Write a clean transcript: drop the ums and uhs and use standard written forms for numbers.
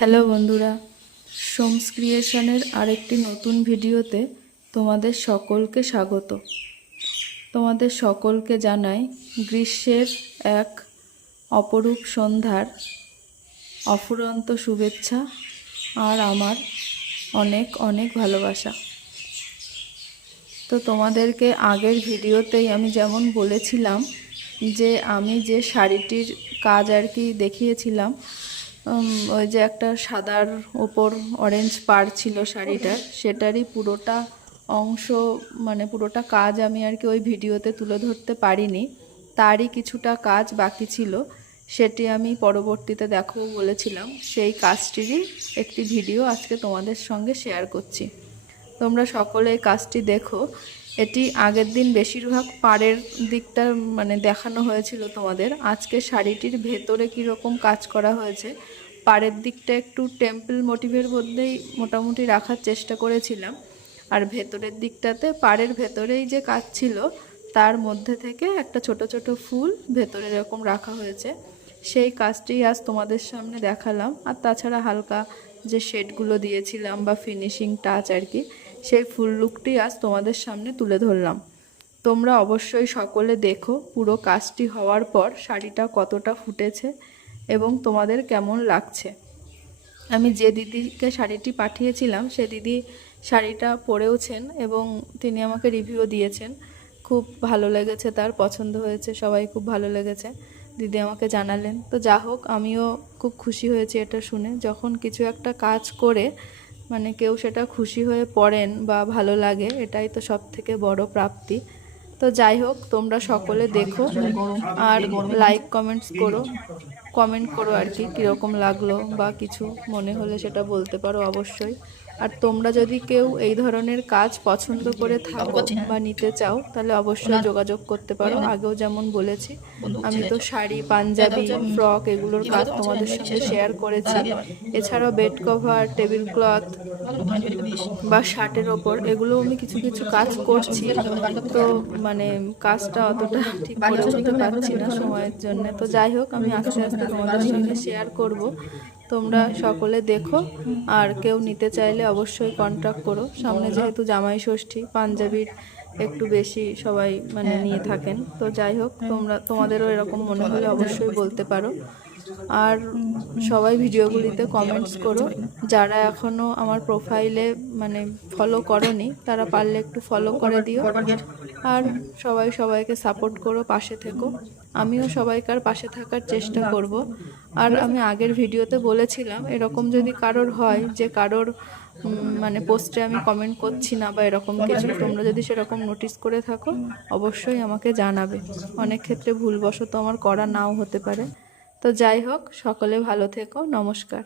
Hello বন্ধুরা, সোমস ক্রিয়েশনের আরেকটি নতুন ভিডিওতে তোমাদের সকলকে স্বাগত। তোমাদের সকলকে জানাই গ্রীষ্মের এক অপরূপ সন্ধ্যার অফুরন্ত শুভেচ্ছা আর আমার অনেক অনেক ভালোবাসা। তো তোমাদেরকে আগের ভিডিওতেই আমি যেমন বলেছিলাম যে আমি যে শাড়িটির কাজ আর কি দেখিয়েছিলাম, ওই যে একটা সাদার ওপর অরেঞ্জ পাড় ছিল শাড়িটার, সেটারই পুরোটা অংশ মানে পুরোটা কাজ আমি আর কি ওই ভিডিওতে তুলে ধরতে পারিনি। তারই কিছুটা কাজ বাকি ছিল, সেটি আমি পরবর্তীতে দেখাবো বলেছিলাম। সেই কাজটিরই একটি ভিডিও আজকে তোমাদের সঙ্গে শেয়ার করছি। তোমরা সকলে এই কাজটি দেখো। এটি আগের দিন বেশিরভাগ পাড়ের দিকটা মানে দেখানো হয়েছিল তোমাদের। আজকে শাড়িটির ভেতরে কীরকম কাজ করা হয়েছে, পাড়ের দিকটা একটু টেম্পল মোটিভের মধ্যেই মোটামুটি রাখার চেষ্টা করেছিলাম, আর ভেতরের দিকটাতে পাড়ের ভেতরেই যে কাজ ছিল তার মধ্যে থেকে একটা ছোট ছোট ফুল ভেতরে এরকম রাখা হয়েছে। সেই কাজটি আজ তোমাদের সামনে দেখালাম। আর তাছাড়া হালকা যে শেডগুলো দিয়েছিলাম বা ফিনিশিং টাচ আর কি, সেই ফুল লুকটি আজ তোমাদের সামনে তুলে ধরলাম। তোমরা অবশ্যই সকলে দেখো পুরো কাজটি হওয়ার পর শাড়িটা কতটা ফুটেছে এবং তোমাদের কেমন লাগছে। আমি যে দিদিকে শাড়িটি পাঠিয়েছিলাম সে দিদি শাড়িটা পরেওছেন এবং তিনি আমাকে রিভিউ দিয়েছেন। খুব ভালো লেগেছে, তার পছন্দ হয়েছে, সবাই খুব ভালো লেগেছে দিদি আমাকে জানালেন। তো যা হোক, আমিও খুব খুশি হয়েছি এটা শুনে। যখন কিছু একটা কাজ করে মানে কেউ সেটা খুশি হয়ে পড়েন বা ভালো লাগে, এটাই তো সব থেকে বড় প্রাপ্তি। তো যাই হোক, তোমরা সকলে দেখো আর লাইক কমেন্ট করো আর কি কীরকম লাগলো বা কিছু মনে হলে সেটা বলতে পারো অবশ্যই। আর তোমরা যদি কেউ এই ধরনের কাজ পছন্দ করে থাকো বা নিতে চাও তাহলে অবশ্যই যোগাযোগ করতে পারো। আগেও যেমন বলেছি, আমি তো শাড়ি, পাঞ্জাবি, ফ্রক এগুলোর কাজ তোমাদের সঙ্গে শেয়ার করেছি। এছাড়াও বেড কভার, টেবিল ক্লথ বা শার্টের ওপর এগুলো আমি কিছু কিছু কাজ করছি। তো মানে কাজটা অতটা ঠিক করে উঠতে পারছি না সময়ের জন্য। তো যাই হোক, আমি আস্তে আস্তে তোমাদের সঙ্গে শেয়ার করব। তোমরা সকলে দেখো আর কেউ নিতে চাইলে অবশ্যই কন্ট্যাক্ট করো। সামনে যেহেতু জামাই ষষ্ঠী, পাঞ্জাবির একটু বেশি সবাই মানে নিয়ে থাকেন। তো যাই হোক, তোমাদেরও এরকম মনে হলে অবশ্যই বলতে পারো। আর সবাই ভিডিওগুলিতে কমেন্টস করো। যারা এখনও আমার প্রোফাইলে মানে ফলো করোনি তারা পারলে একটু ফলো করে দিও। আর সবাই সবাইকে সাপোর্ট করো, পাশে থেকো। আমিও সবাইকার পাশে থাকার চেষ্টা করব। আর আমি আগের ভিডিওতে বলেছিলাম, এরকম যদি কারোর হয় যে কারোর মানে পোস্টে আমি কমেন্ট করছি না বা এরকম কিছু, তোমরা যদি সেরকম নোটিস করে থাকো অবশ্যই আমাকে জানাবে। অনেক ক্ষেত্রে ভুলবশত আমার করা নাও হতে পারে। তো যাই হোক, সকলে ভালো থেকো। নমস্কার।